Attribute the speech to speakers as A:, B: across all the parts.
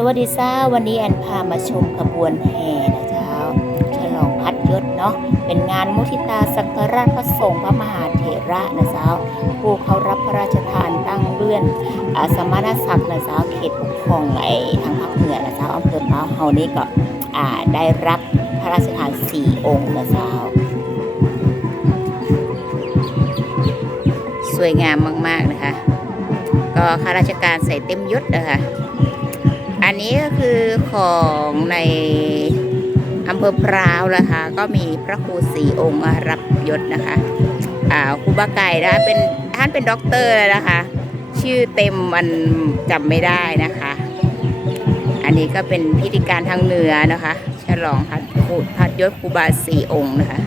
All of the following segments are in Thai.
A: สวัสดีจ้าวันนี้แอนพามาชมขบวนแห่นะเจ้าฉลองพัดยศเนาะเป็นงานมุทิตาสักการะพระสงฆ์พระมหาเถระนะเจ้าผู้เขารับพระราชทานตั้งเลื่อนอสมณศักดิ์นะเจ้าเขตปกครองไอ้ทางภาคเหนือนะเจ้าอำเภอพร้าวเฮานี่ก็ได้รับพระราชทานสี่องค์นะเจ้าสวยงามมาก ๆ นะคะ ก็ข้าราชการใส่เต็มยศนะคะ อันนี้ก็คือของในอำเภอพร้าวนะคะ ก็มีพระครูสีองค์รับยศนะคะอ่าครูบาไก่นะคะเป็นท่านเป็นด็อกเตอร์นะคะ ชื่อเต็มมันจำไม่ได้นะคะ อันนี้ก็เป็นพิธีการทางเหนือนะคะ ฉลองพัดครูพัดยศครูบาสีองค์นะคะ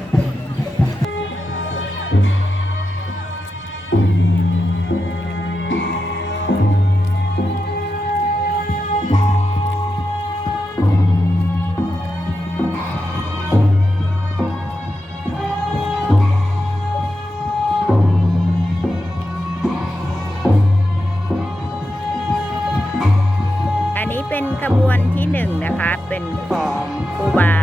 A: ที่หนึ่งนะคะ เป็นของครูบา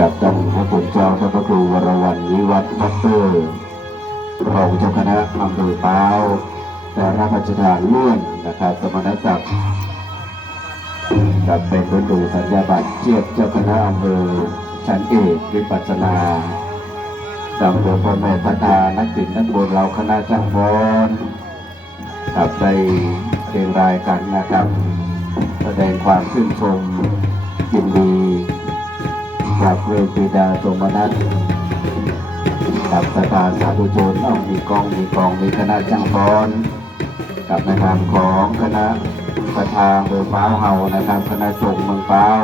A: กั
B: บท่านพระคุณเจ้าท่านพระครูวรวรรณวิวัฒน์พัตเตอร์รองเจ้าคณะอำเภอเป้าแต่รับราชทานเลื่อนนะครับสมณศักดิ์กับเป็นประตูสัญญาบัตรเทียบเจ้าคณะอำเภอชั้นเอกวิปัสสนาดำหัวพ่อแม่พัฒนานักจิตนักบุญเราคณะช่างฟอนกับได้เรียงรายกันนะครับ แสดงความชื่นชมยินดี กับเวทีดาสมนัสกับสถาสาธุชนเอามีกองมีกองมีคณะช่างฟ้อนกับในนามของคณะประธานเมืองฟ้าเฮานะครับคณะสงฆ์เมืองฟ้าว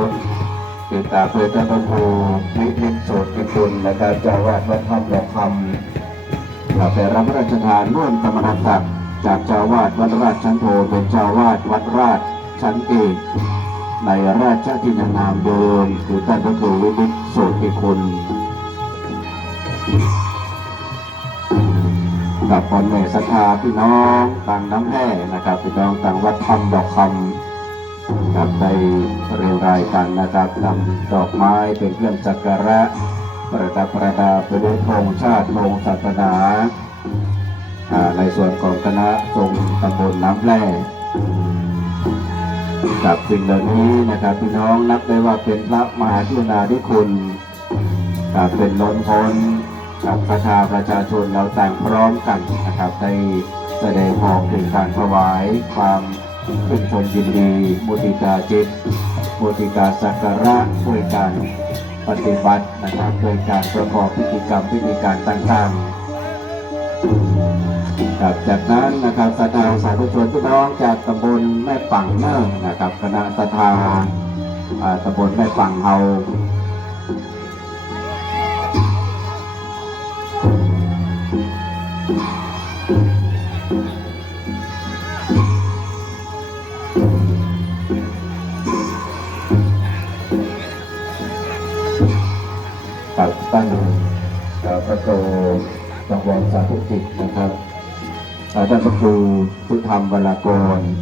B: คือตาเพื่อเจ้าพระครูวิทิตโสดกิคุณนะครับเจ้าวาดวัดถ้ำดอกคำเราได้รับราชทานร่วมสมณศักดิ์จากเจ้าวาดวัดราชชั้นโทเป็นเจ้าวาดวัดราชชั้นเอก ในราชทินานามเดิมคือท่านพระครูวิทิตโสดกิคุณกับคนแม่ศรัทธาพี่น้องต่างน้ำแห่นะครับพี่น้องต่างวัดถ้ำดอกคำครับได้เรียงรายกันนะครับนำดอกไม้เป็นเครื่องสักกระประดับประดาไปด้วยธงชาติธงศาสนาอ่าในส่วนของคณะทรงตำบลน้ำแร่ กับสิ่งเหล่านี้นะครับพี่น้องนับได้ว่าเป็นพระมหากรุณาธิคุณกับเป็นล้นพ้นกับประชาประชาชนเราต่างพร้อมกันนะครับได้แสดงออกถึงการถวายความเป็นชมยินดีมุติตาจิตมุติตาสักการะด้วยการปฏิบัตินะครับโดยการประกอบพิธีกรรมพิธีการต่างๆ ครับจากนั้นนะครับสถาสาธุชนพี่น้องจากตำบลแม่ปังเนิ่งนะครับคณะสถาอ่าตำบลแม่ปังเฮา ng.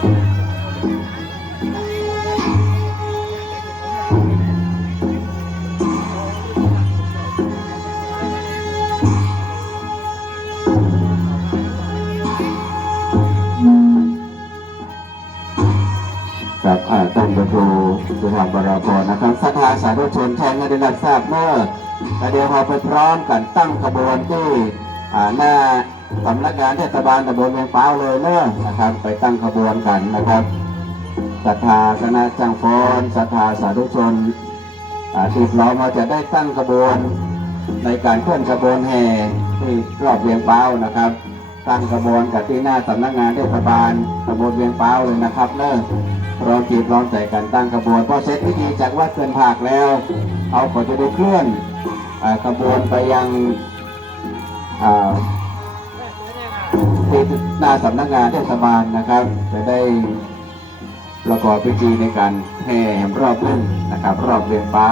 B: Thank you. ชนแทงให้ได้รับทราบเมื่อแต่เดี๋ยวเราไปพร้อมกันตั้งขบวนที่หน้าสำนักงานเทศบาลตำบลเวียงเป้าเลยเนอะนะครับ ไปตั้งขบวนกันนะครับศรัทธาคณะจังฟอนศรัทธาสาธุชนอ่าที่พร้อมมาจะได้ตั้งขบวนในการเคลื่อนขบวนแห่ที่รอบเวียงเป้านะครับ ตั้งขบวนกับที่หน้าสำนักงานเทศบาลตำบลเวียงเป้าเลยนะครับเนอะ ร้องจีบร้องใจกันตั้งขบวนพอเสร็จพิธีจากวัดเกินผากแล้ว เอาก็จะได้เคลื่อนขบวนไปยังที่หน้าสำนักงานเทศบาลนะครับ จะได้ประกอบพิธีในการแห่รอบนึงนนะครับ รอบเวียงเป้า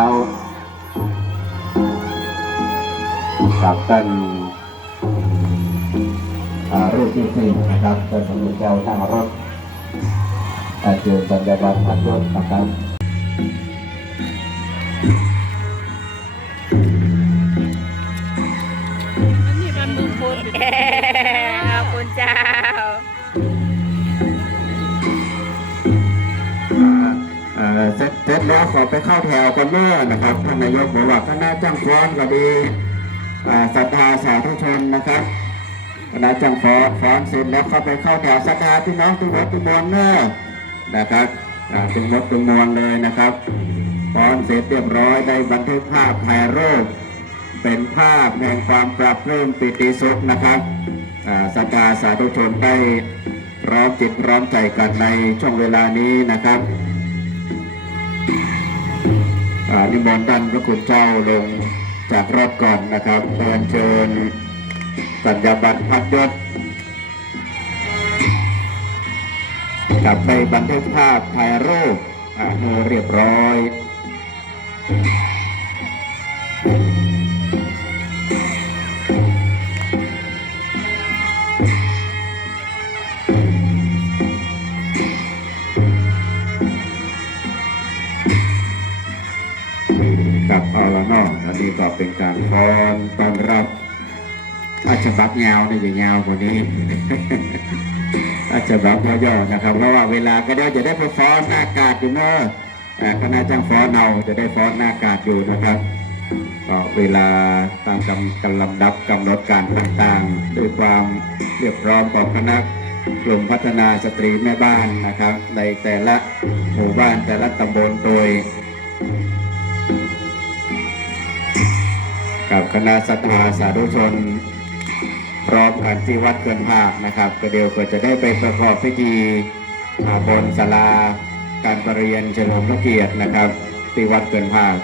B: กับท่านรูปที่สี่นะครับท่านสมเด็จเจ้าทางรถ อาเจารย์สัญญาบัตรพันรถนะครับ
C: นี่มันมือคน
A: ขอบคุณเจ้า
B: เอ่อเสร็จเสร็จแล้วขอไปเข้าแถวกันเมื่อนะครับท่านนายกบอกว่าคณะจ้างฟ้อนก็ดีอ่าศรัทธาสาธุชนนะครับคณะจ้างฟ้อนฟ้อนเสร็จแล้วเข้าไปเข้าแถวศรัทธาพี่น้องทุกวัดทุกมวลเนอะ นะครับอ่าทุกวัดทุกมวลเลยนะครับฟ้อนเสร็จเรียบร้อยได้บันทึกภาพถ่ายรูปเป็นภาพแห่งความปรับปลื้มปิติสุขนะครับอ่าศรัทธาสาธุชนได้พร้อมจิตพร้อมใจกันในช่วงเวลานี้นะครับนิมนต์ท่านพระคุณเจ้าลงจากรถก่อนนะครับเรียนเชิญสัญญาบัตรพัดยศ กลับไปบันทึกภาพถ่ายรูปอาให้เรียบร้อยกับเอาละนอกอันนี้ก็เป็นการฟ้อนต้อนรับอาจจะบักยาวนี่จะยาวกว่านี้ อาจจะบักย่อๆนะครับเพราะว่าเวลาก็เดี๋ยวจะได้ไปฟ้อนหน้ากาดอยู่เนอะอ่าคณะจ้างฟ้อนเอาจะได้ฟ้อนหน้ากาดอยู่นะครับก็เวลาตามกำกันลำดับกำหนดการต่างๆ ด้วยความเรียบร้อยของคณะกลุ่มพัฒนาสตรีแม่บ้านนะครับ ในแต่ละหมู่บ้านแต่ละตำบลโดยกับคณะศรัทธาสาธุชน พร้อมกันที่วัดเกินภาคนะครับ ก็เดียวก็จะได้ไปประกอบพิธีอาบนศาลาการประเรียนเฉลิมพระเกียรตินะครับที่วัดเกินภาค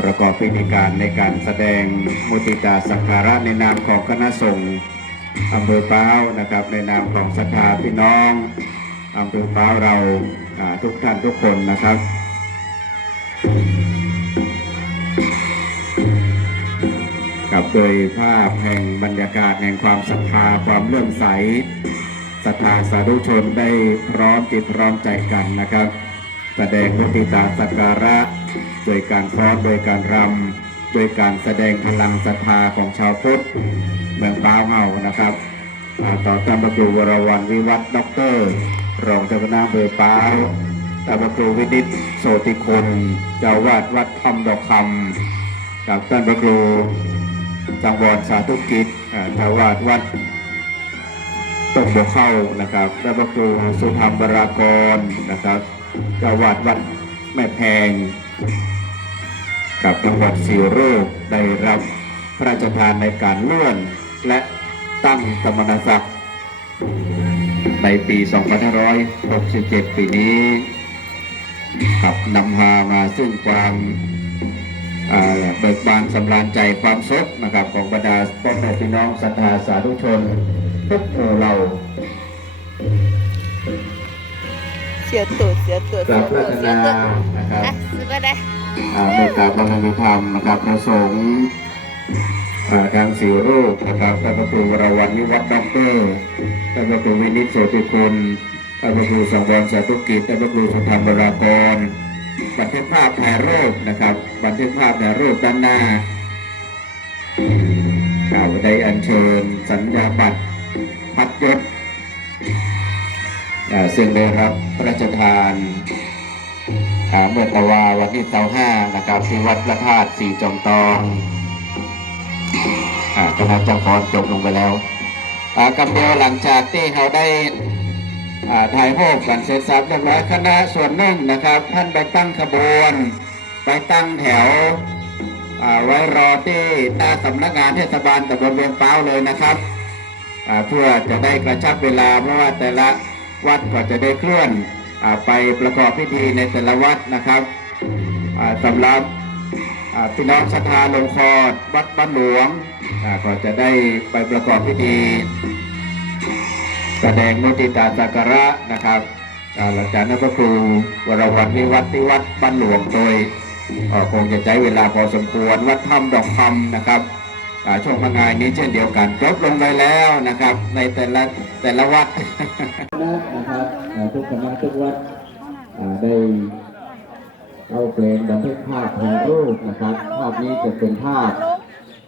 B: ประกอบพิธีการในการแสดงมุติตาสักการะในนามของคณะสงฆ์อำเภอป้าวนะครับ ในนามของศรัทธาพี่น้องอำเภอป้าวเราอ่าทุกท่านทุกคนนะครับ กับโดยภาพแห่งบรรยากาศแห่งความศรัทธาความเลื่อมใสศรัทธาสาธุชนได้พร้อมจิตพร้อมใจกันนะครับ แสดงมุติตาสักการะ โดยการฟ้อนโดยการรำโดยการแสดงพลังศรัทธาของชาวพุทธเมืองป้าวเฮานะครับต่อตามประครูวรวันวิวัฒน์ด็อกเตอร์รองเจ้าคณะอำเภอป้าวตามประครูวินิตโสติคุณเจ้าวาดวัดธรรมดอกคำกับท่านพระครู จังหวัดสาธุกิจทาวาสวัดต้นบกเข้านะครับและพระครูสุธรรมบรากรนะครับเจ้าวาดวัดแม่แพงกับจังหวัดสีโรคได้รับพระราชทานในการเลื่อน และตั้งสมณศักดิ์ในปี 2567 ปีนี้ขับนำพามาซึ่งความ เบิกบานสำราญใจความสุขนะครับของบรรดาพ่อแม่พี่น้องศรัทธาสาธุชนทุกหมู่เหล่า
A: เสียตูดเสียตูด
B: ก
A: เสี
B: รายบ
A: ตู
B: พั
A: ด
B: ฒ
A: เสีย
B: นา
A: ตูด
B: นะครับ
A: อะซื้อมาได้
B: อ่าเมตตาบารมีธรรมนะครับพระสงฆ์อ่าทางสี่รูปนะครับท่านพระครูวรวันวิวัฒน์ด็อกเตอร์ท่านพระครูวินิจโสติคุณท่านพระครูสังวรสาธุกิจท่านพระครูสุธรรมบรากร บันทึกภาพถ่ายรูปนะครับ บันทึกภาพถ่ายรูปด้านหน้ากล่าได้อัญเชิญสัญญาบัตรพัดยศซึ่งได้รับพระราชทานอ่าเมื่อตะวาวันที่เสาห้านะครับที่วัดพระธาตุสีจอมตองอ่าคณะเจ้าฟ้อนจบลงไปแล้วกับเดียวหลังจากที่เขาได้ ถ่ายรูปกันเสร็จสับเรียบร้อยคณะส่วนหนึ่งนะครับ ท่านไปตั้งขบวน ไปตั้งแถวไว้รอที่หน้าสำนักงานเทศบาลตำบลเวียงเป้าเลยนะครับเพื่อจะได้กระชับเวลาเพราะว่าแต่ละวัดก็จะได้เคลื่อนอไปประกอบพิธีในแต่ละวัดนะครับสำหรับพี่น้องศรัทธาลงคอวัดบ้านหลวงก็จะได้ไปประกอบพิธี แสดงมุติตาสักการะนะครับอาหลังจากนั้นพระครูวรวัตรวิวัฒน์ที่วัดบ้านหลวงโดยคงจะใช้เวลาพอสมควรวัดถ้ำดอกคำนะครับช่วงพงายนี้เช่นเดียวกันจบลงไปแล้วนะครับ ในแต่ละแต่ละวัดนะครับทุกคณะทุกวัดได้เอาเพลงบันทึกภาพถ่ายรูปนะครับ ภาพนี้จะเป็นภาพ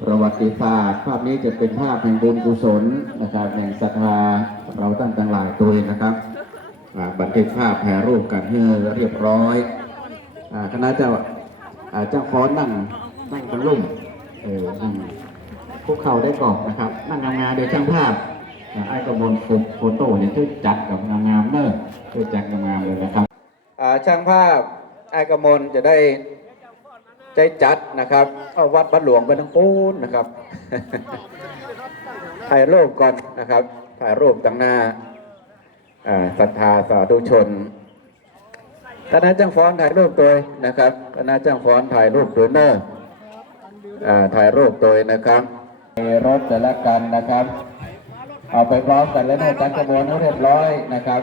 B: ประวัติศาสตร์ ภาพนี้จะเป็นภาพแห่งบุญกุศลนะครับแห่งศรัทธา เราตั้งต่างหลายตัวนะครับบันทึกภาพถ่รูปกันให้เรียบร้อยคณะเจ้าเจ้าฟ้อนนั่งนั่งเป็นรุ่มเออนั่งคุกเข่าได้ก่อนนะครับ นั่งงามๆโดยช่างภาพไอ้กระบวนโฟโต้เนี่ยช่วยจัดกับงามๆเนอะช่วยจัดงามๆเลยนะครับช่างภาพไอ้กระมลจะได้ใจจัดนะครับเข้าวัดบัดหลวงไปทั้งปูนนะครับถ่ายรูปก่อนนะครับ ถ่ายรูปตั้งหน้าศรัทธาสาธุชนคณะจ้างฟ้อนถ่ายรูปตัวนะครับคณะจ้างฟ้อนถ่ายรูปตัวเนอร์อ่าถ่ายรูปตัวนะครับในรถแต่ละกันนะครับ เอาไปพร้อมกันแล้วให้จัดกระบวนให้เรียบร้อยนะครับ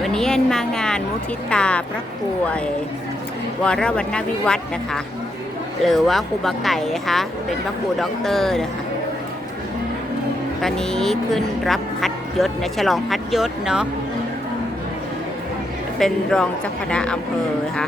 A: วันนี้แอนมางานมุทิตาพระครูวรวรรณวิวัฒน์นะคะ หรือว่าครูบาไก่นะคะ เป็นพระครูด็อกเตอร์นะคะ ตอนนี้ขึ้นรับพัดยศนะฉลองพัดยศเนาะเป็นรองเจ้าคณะอำเภอค่ะ